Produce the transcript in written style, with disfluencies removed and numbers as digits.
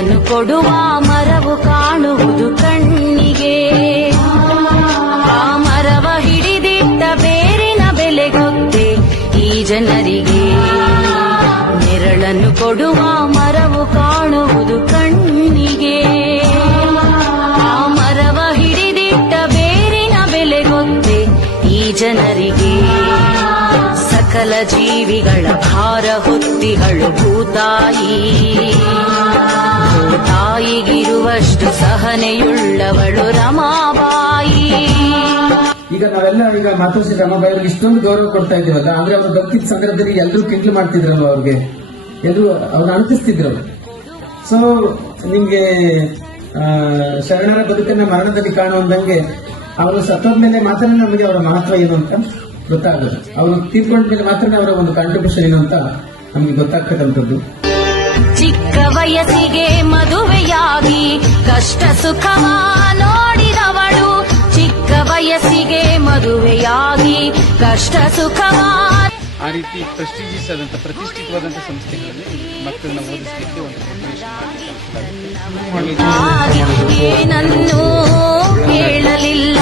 ನೆರಳನ್ನು ಕೊಡುವ ಮರವು ಕಾಣುವುದು ಕಣ್ಣಿಗೆ. ಆ ಮರವ ಹಿಡಿದಿಟ್ಟ ಬೇರಿನ ಬೆಲೆ ಗೊತ್ತೇ ಈ ಜನರಿಗೆ. ನೆರಳನ್ನು ಕೊಡುವ ಮರವು ಕಾಣುವುದು ಕಣ್ಣಿಗೆ. ಆ ಮರವ ಹಿಡಿದಿಟ್ಟ ಬೇರಿನ ಬೆಲೆ ಗೊತ್ತೇ ಈ ಜನರಿಗೆ. ಸಕಲ ಜೀವಿಗಳ ಭಾರ ಹೊತ್ತಿಗಳು ಭೂತಾಯಿ. ಭೂತಾಯಿಗಿರುವಷ್ಟು ಸಹನೆಯುಳ್ಳವಳು ರಮಾಬಾಯಿ. ಈಗ ನಾವೆಲ್ಲ ಮಾತೋಶ್ರೀ ರಮಾಬಾಯಿ ಅವ್ರಿಗೆ ಇಷ್ಟೊಂದು ಗೌರವ ಕೊಡ್ತಾ ಇದ್ದೀವಲ್ಲ, ಅಂದ್ರೆ ಅವ್ರು ಬದುಕಿದ ಸಂದರ್ಭದಲ್ಲಿ ಎಲ್ಲರೂ ಕಿಂಟ್ಲು ಮಾಡ್ತಿದ್ರಲ್ವ, ಅವ್ರಿಗೆ ಎಲ್ಲರೂ ಅವ್ರನ್ನ ಅಣಕಿಸ್ತಿದ್ರು. ಸೊ ನಿಮ್ಗೆ ಶರಣರ ಬದುಕನ್ನ ಮರಣದಲ್ಲಿ ಕಾಣುವಂದಂಗೆ ಅವರು ಸತ್ತೋದ್ಮೇಲೆ ಮಾತ್ರ ನಮಗೆ ಅವರ ಮಹತ್ವ ಏನು ಅಂತ ಗೊತ್ತಾಗೋದು. ಅವರು ತೀರ್ಕೊಂಡ ಮೇಲೆ ಮಾತ್ರ ಅವರ ಒಂದು ಕಾಂಟ್ರಿಬ್ಯೂಷನ್ ಏನು ಅಂತ ನಮ್ಗೆ ಗೊತ್ತಾಗ್ತಕ್ಕಂಥದ್ದು. ಚಿಕ್ಕ ವಯಸ್ಸಿಗೆ ಮದುವೆಯಾಗಿ ಕಷ್ಟ ಸುಖವ ನೋಡಿದವಳು. ಚಿಕ್ಕ ವಯಸ್ಸಿಗೆ ಮದುವೆಯಾಗಿ ಕಷ್ಟ ಸುಖವ. ಆ ರೀತಿ ಪ್ರೆಸ್ಟೀಜಿಯಸ್ ಆದಂತ ಪ್ರತಿಷ್ಠಿತವಾದಂತ ಸಂಸ್ಥೆಗಳಲ್ಲಿ ಮಕ್ಕಳನ್ನ ಓದಿಸಲಿಕ್ಕೆ ಒಂದು ಏನನ್ನೂ ಕೇಳಲಿಲ್ಲ